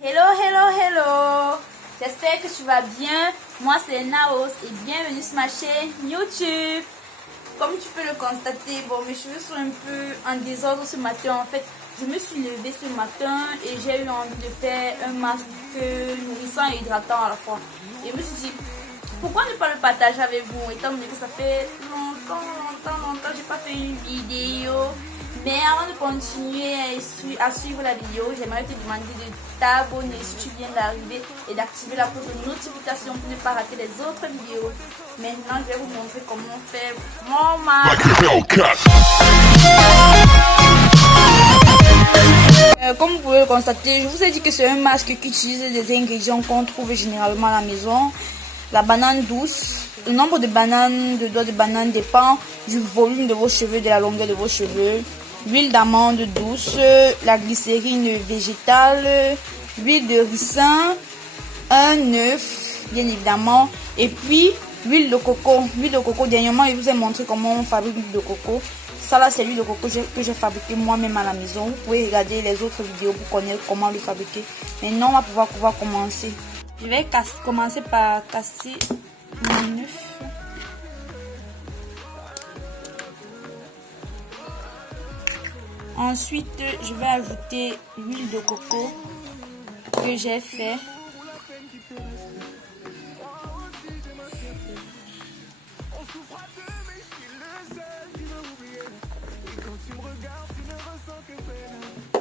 Hello, hello, hello! J'espère que tu vas bien. Moi, c'est Naos et bienvenue sur ma chaîne YouTube. Comme tu peux le constater, bon, mes cheveux sont un peu en désordre ce matin. En fait, je me suis levée ce matin et j'ai eu envie de faire un masque nourrissant et hydratant à la fois. Et je me suis dit, pourquoi ne pas le partager avec vous, étant donné que ça fait longtemps, j'ai pas fait une vidéo. Mais avant de continuer à suivre la vidéo, j'aimerais te demander de t'abonner si tu viens d'arriver et d'activer la cloche de notification pour ne pas rater les autres vidéos. Maintenant, je vais vous montrer comment faire mon masque. Comme vous pouvez le constater, je vous ai dit que c'est un masque qui utilise des ingrédients qu'on trouve généralement à la maison. La banane douce. Le nombre de doigts de banane dépend du volume de vos cheveux, de la longueur de vos cheveux. L'huile d'amande douce, la glycérine végétale, l'huile de ricin, un œuf, bien évidemment, et puis l'huile de coco. L'huile de coco, dernièrement, je vous ai montré comment on fabrique l'huile de coco. Ça là, c'est l'huile de coco que j'ai fabriqué moi-même à la maison. Vous pouvez regarder les autres vidéos pour connaître comment le fabriquer. Maintenant, on va pouvoir commencer. Je vais commencer par casser mon œuf. Ensuite, je vais ajouter l'huile de coco que j'ai fait.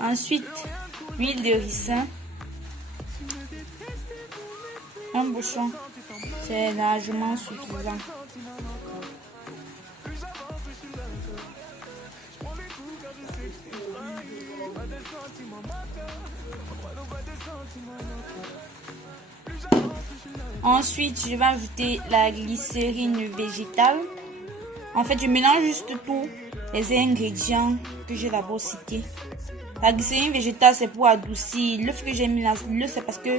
Ensuite, l'huile de ricin. Un bouchon, c'est largement suffisant. Ensuite, je vais ajouter la glycérine végétale. En fait, je mélange juste tous les ingrédients que j'ai d'abord cités. La glycérine végétale, c'est pour adoucir. L'œuf que j'ai mis là, l'œuf, c'est parce que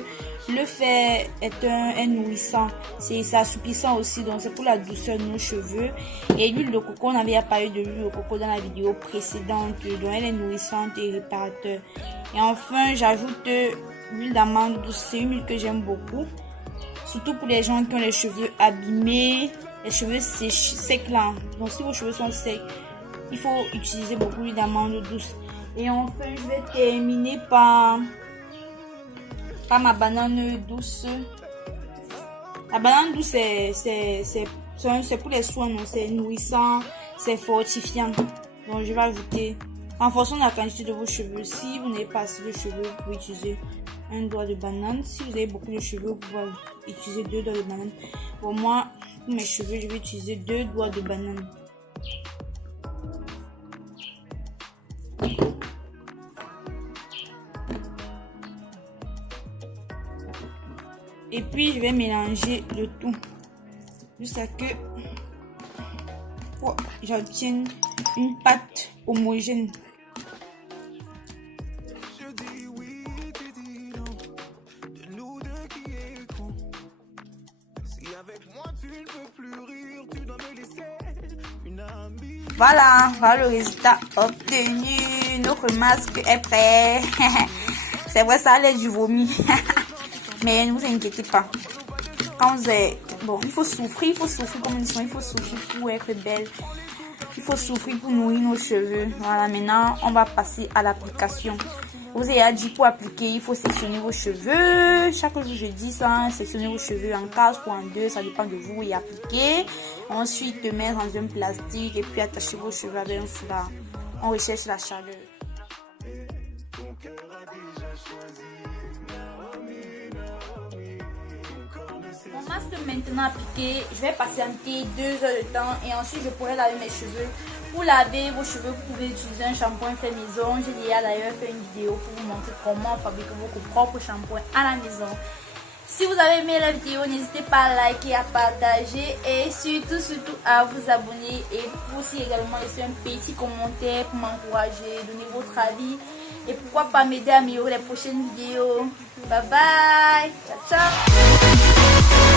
l'œuf est un nourrissant. C'est assoupissant aussi, donc c'est pour la douceur de nos cheveux. Et l'huile de coco, on avait parlé de l'huile de coco dans la vidéo précédente, donc elle est nourrissante et réparateur. Et enfin, j'ajoute l'huile d'amande douce. C'est une huile que j'aime beaucoup. Surtout pour les gens qui ont les cheveux abîmés, les cheveux secs là. Donc si vos cheveux sont secs, il faut utiliser beaucoup d'huile d'amande douce. Et enfin, je vais terminer par ma banane douce. La banane douce, c'est pour les soins, c'est nourrissant, c'est fortifiant. Donc, je vais ajouter, en fonction de la quantité de vos cheveux. Si vous n'avez pas assez de cheveux, vous pouvez utiliser un doigt de banane. Si vous avez beaucoup de cheveux, vous pouvez utiliser 2 doigts de banane. Pour moi, pour mes cheveux, je vais utiliser 2 doigts de banane. Et puis, je vais mélanger le tout jusqu'à que j'obtienne une pâte homogène. Voilà le résultat obtenu. Notre masque est prêt. C'est vrai, ça allait du vomi. Mais ne vous inquiétez pas. Quand vous êtes... Bon, il faut souffrir comme ils sont. Il faut souffrir pour être belle. Il faut souffrir pour nourrir nos cheveux. Voilà, maintenant, on va passer à l'application. Vous avez dit pour appliquer, il faut sectionner vos cheveux. Chaque jour, je dis ça, sectionner vos cheveux en 4 ou en 2, ça dépend de vous, et appliquer. Ensuite, mettre dans un plastique et puis attacher vos cheveux avec un foulard. On recherche la chaleur. Mon masque maintenant appliqué, je vais patienter 2 heures de temps et ensuite je pourrai laver mes cheveux. Pour laver vos cheveux, vous pouvez utiliser un shampoing fait maison. J'ai déjà d'ailleurs fait une vidéo pour vous montrer comment fabriquer votre propre shampoing à la maison. Si vous avez aimé la vidéo, n'hésitez pas à liker, à partager et surtout à vous abonner. Et vous aussi également laisser un petit commentaire pour m'encourager, donner votre avis et pourquoi pas m'aider à améliorer les prochaines vidéos. Bye bye, ciao ciao.